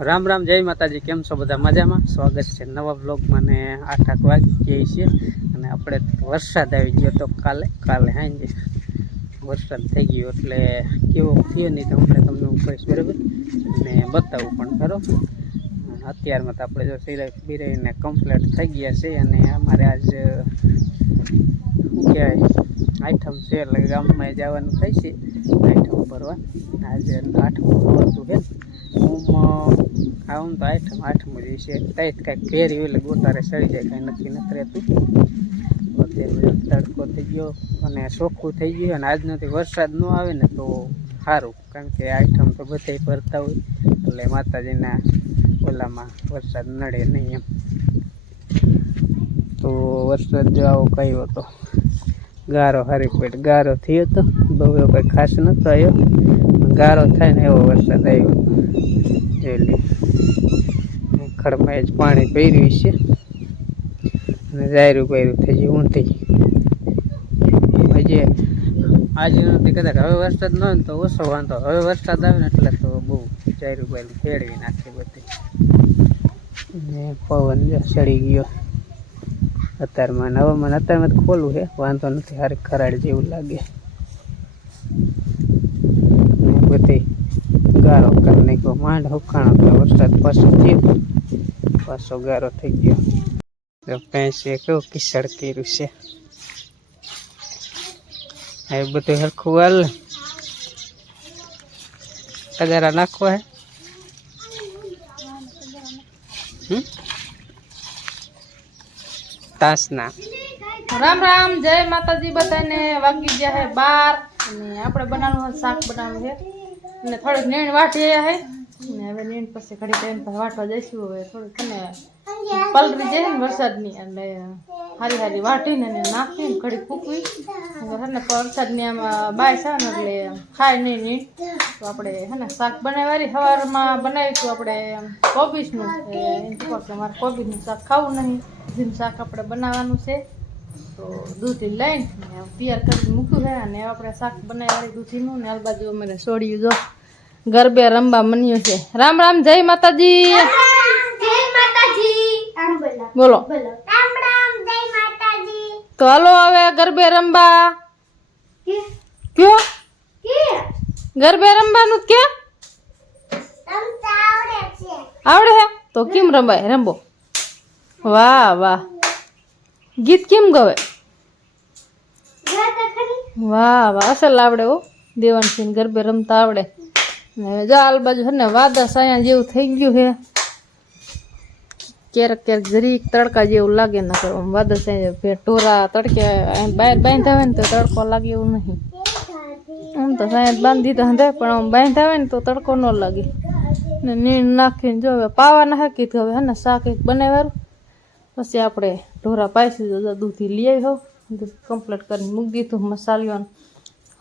રામ રામ, જય માતાજી. કેમ છો બધા? મજામાં? સ્વાગત છે નવા બ્લોગમાં. ને 8 વાગી ગયા છે અને આપણે વરસાદ આવી ગયો તો કાલે હાંજે વરસાદ થઈ ગયો, એટલે કેવો થયો નહીં તો તમને હું કહીશ, બરાબર? અને બતાવું પણ ખરો. અત્યારમાં તો આપણે જો સિરાઈ બિરાઈને કમ્પ્લીટ થઈ ગયા છે અને અમારે આજ શું કહેવાય આઈટમ છે, એટલે ગામમાં જવાનું થાય છે આઈટમ ભરવા. આજે 8મું હતું છે. આમ તો આઠમ જ છે, કંઈક ઘેરી હોય એટલે ગોટારે સડી જાય, કંઈ નક્કી નથી રહેતું. અત્યારે તડકો થઈ ગયો અને ચોખ્ખું થઈ ગયું, અને આજનોથી વરસાદ ન આવે ને તો સારું, કારણ કે આઈટમ તો બધે ભરતા હોય એટલે માતાજીના ઓલામાં વરસાદ નડે નહીં એમ. તો વરસાદ જો આવો કયો હતો, ગારો હારી પેટ ગારો થયો હતો, બહુ એવો કંઈ ખાસ નહોતો આવ્યો. ગારો થાય ને એવો વરસાદ આવ્યો હતો. એટલે ખડમાં જ પાણી પહેર્યું છે અને જાયરું પહેર્યું થઈ ગયું ઊંધી. હજી આજે નથી કદાચ હવે વરસાદ ન હોય ને તો ઓછો વાંધો, હવે વરસાદ આવે ને એટલે તો બહુ જાયરું પહેર્યું ફેરવી નાખે બધી. ને પવન ચડી ગયો અત્યારમાં. હવામાન અત્યારમાં તો ખોલું છે, વાંધો નથી, હારી ખરાડ જેવું લાગે. બધી ગારો કરી નાખ્યો, માંડ હુકાણો તો વરસાદ પાછો થયો, પાછો ગારો થઈ ગયો. ભેંસે કેવું કિસડ કર્યું છે. એ બધું હરખું હાલ કજારા નાખવા હે તાસના. રામ રામ, જય માતાજી. બધાને વાગી ગયા હે 12 અને આપણે બનાવવાનું શાક બનાવવું છે અને થોડીક નીણ વાટી હે ને હવે નીણ પછી ઘડી ટાઈમ પર વાટવા જઈશું. હવે થોડીક ને પલરી જાય ને વરસાદની, એટલે હારી વાટીને નાખીને ઘડી ફૂકવી ને વરસાદની આમાં બાય છે ને એટલે ખાય નહીં નીણ. તો આપણે હે ને શાક બનાવવાની સવારમાં બનાવીશું આપણે કોબીજનું. એમ કહો કે મારે કોબીજનું શાક ખાવું નહીં, દૂધીનું શાક આપણે બનાવવાનું છે. તો દૂધી લઈને તૈયાર કરીને મૂક્યું છે અને આપણે શાક બનાવવાની દૂધીનું. ને આ બાજુ અમારે સોડિયું જો ગરબે રમવા મન્યું છે. રામ રામ, જય માતાજી. બોલો. તો હાલો હવે ગરબે રમવા. કયો ગરબે રમવાનું કે આવડે હે તો કેમ રમાય? રમવો. વાહ વાહ, ગીત કેમ ગવે? વાહ વાહ, અસલ આવડે હો. દેવાનસિંહ ગરબે રમતા આવડે. જો આલ બાજુ છે ને વાદળ સાયા જેવું થઈ ગયું છે. ક્યારેક જરીક તડકા જેવું લાગે, ના કરો વાદળ સાયા ઢોરા તડકે બહાર બાંધ્યા હોય ને તો તડકો લાગે એવું નહીં. આમ તો સાયા બાંધી દીધા હંધે, પણ આમ બાંધ્યા હોય ને તો તડકો ન લાગે. ને નીણ નાખીને જો હવે પાવા નાખી તો હવે હે ને શાક એક બનાવવાનું. પછી આપણે ઢોરા પાઈશું. દૂધી લઈ આવી હોવ, કમ્પ્લીટ કરીને મૂકી દીધું મસાલિયું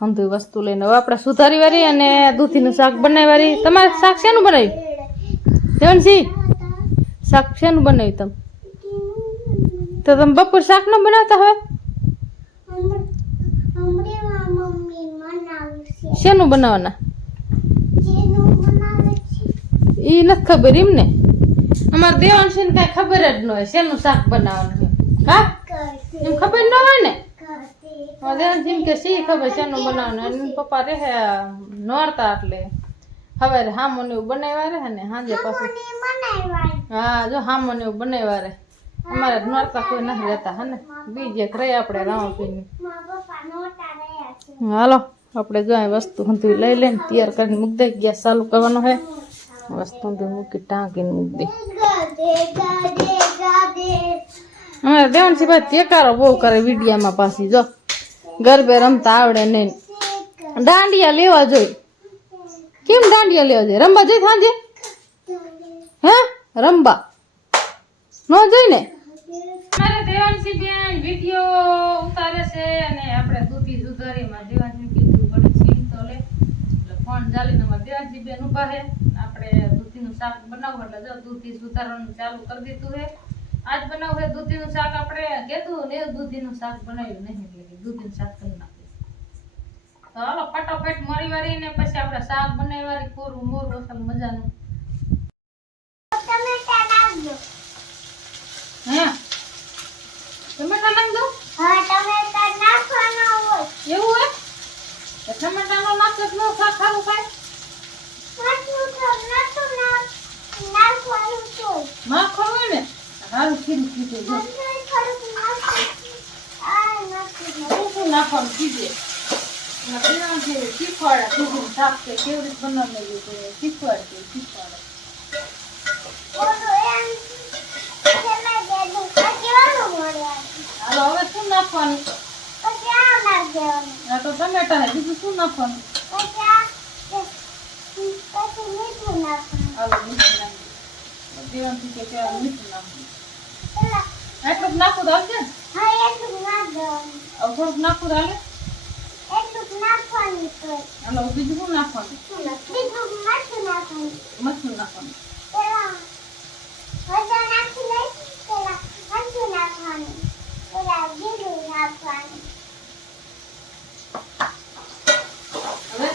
હંધું વસ્તુ લઈને. હવે આપણે સુધારી વાળી અને દૂધીનું શાક બનાવવાની. તમારે શાક શેનું બનાવ્યું દેવનસિંહ? શાક શેનું બનાવ્યું તમે? તો તમે બપોર શાક ન બનાવતા હવે? શેનું બનાવવાના એ નથી ખબર એમને? અમારે દેવાંશને કઈ ખબર જ ન હોય શેનું શાક બનાવવાનું. હા, એમ ખબર ન હોય ને. દેવાંશ કે શી ખબર શેનું બનાવવાનું. પપ્પા રહે નોરતા એટલે હવે હામોને એવું બનાવ્યા રહે ને સાંજે પાછું. હા, જો હામોને એવું બનાવ્યા રહે. અમારે નોરતા કોઈ નથી રહેતા હે ને, બીજે રહે આપણે રાવણપીને. હાલો આપણે જો વસ્તુ હંધું લઈ લઈને તૈયાર કરીને મૂકી દઈ. ગેસ ચાલુ કરવાનો છે. વસ્તુ મૂકી ટાંકીને મૂકી દઈ. અમારે દેવાનસિંહભાઈ તેકારો બહુ કરે વિડીયામાં. પાછી જો ગરબે રમતા આવડે નહીં. દાંડિયા લેવા જોઈએ. કેમ દાંડિયા લેવા જોઈએ? રમવા જઈ સાંજે હે રમવા ન જઈને. અમારે દેવાનસિંહ બેન વિડીયો ઉતારે છે અને આપણે દૂધી સુધારીમાં દેવાનસિંહ કીધું ઘડી સીમ તો લે, એટલે ફોન ચાલીને અમારે દેવાનસિંહ બેન ઉભા છે. આપણે દૂધીનું શાક બનાવવું એટલે જો દૂધી સુધારવાનું ચાલુ કરી દીધું છે. આજ બનાવવું છે દૂધીનું શાક. આપણે કીધું ને દૂધીનું શાક બનાવ્યું નહીં એટલે દૂધીનું શાક કરી નાખ્યું. તો હાલો ફટાફટ મરી વારીને પછી આપણે શાક બનાવવાની પૂરું મોરું અસલ મજાનું. ખીરું કીધું જો. શું નાખવાનું કીધે શીખવાડે ખીરું શાક કે કેવી રીતે બનાવવું શીખવાડે. હાલો હવે શું નાખવાનું? આ તો ટમેટા હે, બીજું શું નાખવાનું? હાલો મીઠું નાખી. દેવાંશી કે મીઠું નાખવું. એટલું નાખવું તો આવશે ને? હવે થોડુંક નાખવું તો હાલે? હાલો બીજું શું નાખવાનું? મરચું નાખવાનું. હવે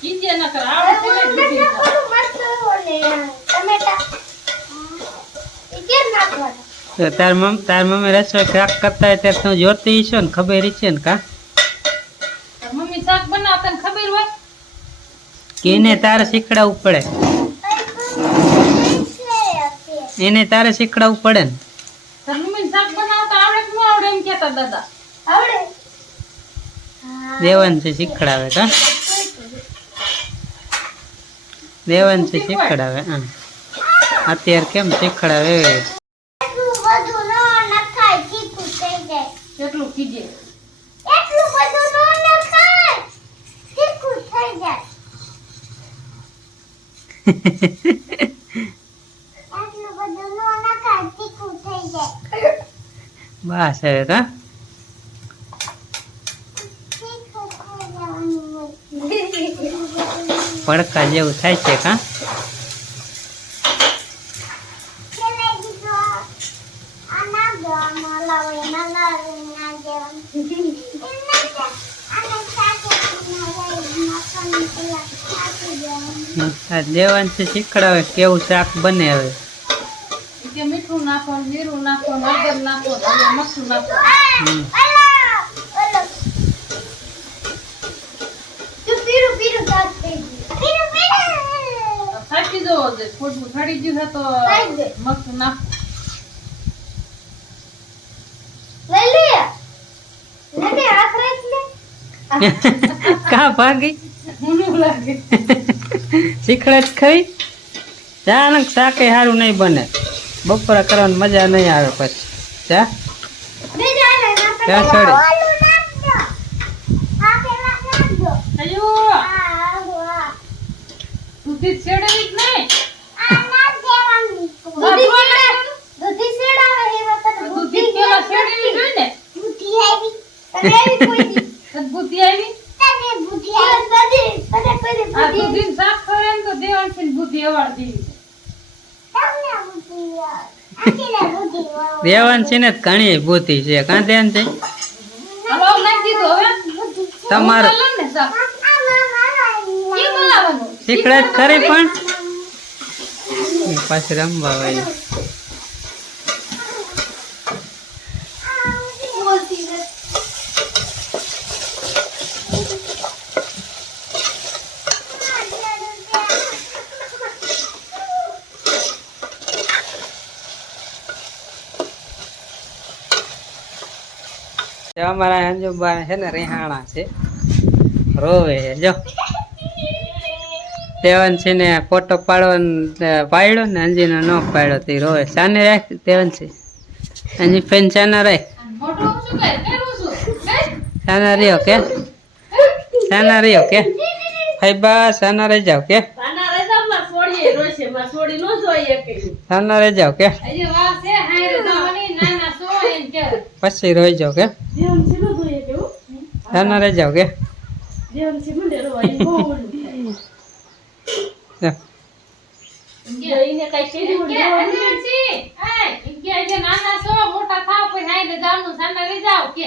કીજે ન કર આવડે છે ને તો તાર મમ્મી રસોઈ ક્યાંક કરતા હોય ત્યારે તું જોતી છો ને, ખબર છે ને કા? મમ્મી શાક બનાવતા ને ખબર હોય કેને તારે શીખડાવવું પડે, એને તારે શીખડાવવું પડે ને. તાર મમ્મી શાક બનાવતા આવડે કે ન આવડે એમ કહેતા દાદા. દેવાંશી શીખડાવે કા? દેવાંશી શીખડાવે. હા અત્યારે કેમ શીખડાવે? કેટલું કીજે બસ હવે કા? પડકા જેવું થાય છે કા? દેવાંશી શીખડાવે કેવું શાક બને. હવે કે મીઠું નાખવાનું, જીરું નાખવાનું, હળદર નાખવાનું, મરચું નાખવાનું. સાચી જવો છે, થોડું થડી ગયું છે તો મરચું નાખવું. કા ભાગી ઊનું લાગે. શીખડે જ ખરી. ચાણક શાકે સારું નહીં બને, બપોરા કરવાની મજા નહીં આવે પછી. ચા છોડી અયો દૂધી છેડવી જ નહીં. દૂધી પેલા છેડવી જોઈએ ને. બુદ્ધિ આવી. આ દૂધીનું શાક ખવડાવે ને તો દેવાંશીને બુદ્ધિ અવાડી દેવી છે. દેવાંશી ને ઘણી બુદ્ધિ છે કા? ધ્યાન છે હાલો નાખી દીધું. હવે તમારું હાલો ને શાક. કેમ બનાવવાનું? શીખડે જ ખરી પણ પાછી રમવા હોય. અમારા અંજુબા છે ને રેહાણા છે, રોવે છે જો. દેવાંશી ને ફોટો પાડ્યો ને અંજીનો ન પાડ્યો તે રોવે. સાને રાખ દેવાંશી, અંજી ફેન સાના રાખ. મોટું શું કરે? કરું છું. સાના રહ્યો કે? સાના રહ્યો કે? હાઈ બા સાના રહી જાવ કે? સાના રહી જાવ કે? હજી વાર છે, હારે જવાની, નાના સો એમ કે. પછી રોઈ જાવ કે? સાના રહી જાવ કે? નાના સો મોટા થાવ કોઈ હારે જવાનું, સાના રહી જાવ કે.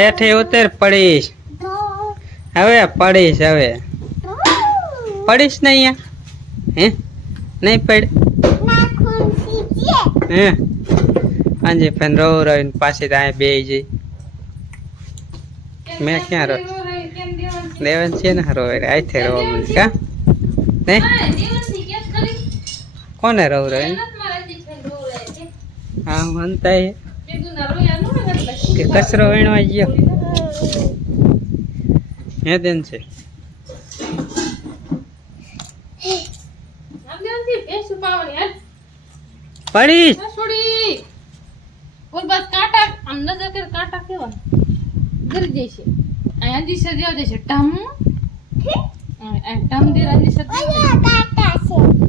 હેઠે ઉતર પડીશ. હવે પડીશ હવે પડીશ ને અહીંયા હે નહીં પડ હે આજે ફેન રહો રહીને પાછી ત્યાં બે જઈ મેં ક્યાં રહો દેવન છે ને રોવે આઈથે રહો મને કા નહીં કોને રહું રહે હા મનતા કે કચરો વીણવા ગયો હે દેન છે પડીશ ઓર બસ કાંટા આમ નજર કર કાંટા કેવા ગરી જશે અહીંયા દિશે દેવા દેશે ટમ આ ટમ દે રાજી સે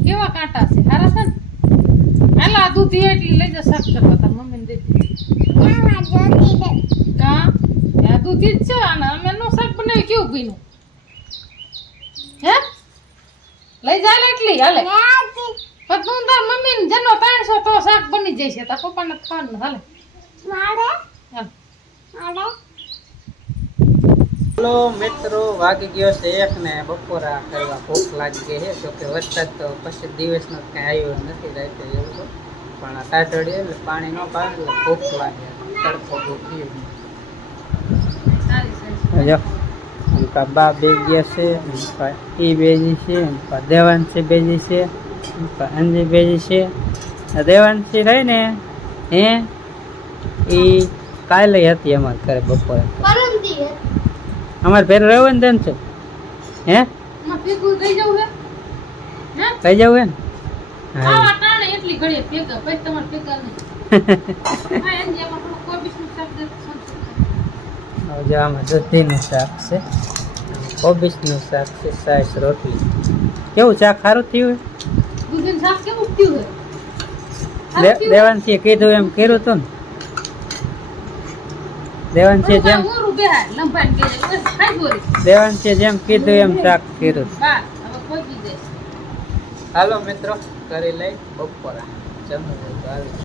કેવા કાંટા છે હારા છે ને આલા દૂધી એટલી લઈ જા શાક કરતા તાર મમ્મી ને દેતી કા આ દૂધી જ છે અને અમે નો શાક બનાવી કેવું પીનું હે લઈ જા એટલી હાલે પણ તું તાર મમ્મી ને જનો 300 તો શાક બની જશે તાર પપ્પા ને ખાવાનું હાલે હેલો મિત્રો વાગી ગયો છે 1 ને બપોરા કરવા ભૂખ લાગી ગઈ છે જોકે વરસાદ તો પછી દિવસનો કઈ આવ્યો નથી રાતે એવું તો પણ આ ટાટડી એટલે પાણી ન પાડે એટલે ભૂખ લાગે તડકો ભૂખ જો ઉનકા બા બે ગયા છે ઉનકા ઈ બેજી છે ઉનકા દેવાંશી બેજી છે ઉનકા અંજી બેજી છે દેવાંશી રહી ને હે ઈ કાલે હતી અમારે ઘરે બપોરે અમારે ફેર રહ્યો ને તેમ છે હે ભેગું થઈ જવું હે કઈ જવું હે ને આવા ટાણે એટલી ઘડીએ ભેગા પછી તમારે ભેગા નહીં હા એમ જેમાં થોડું કોબીસનું શાક દે જો આમાં દૂધીનું શાક છે કોબીસનું શાક છે સાઈસ રોટલી કેવું શાક સારું થયું દૂધીનું શાક કેવું થયું હે દેવાંશીએ કીધું એમ કર્યું હતું ને દેવાંશીએ જેમ દેવાંશીએ જેમ કીધું એમ શાક કર્યું હાલો મિત્રો કરી લઈ બપોરા જમવું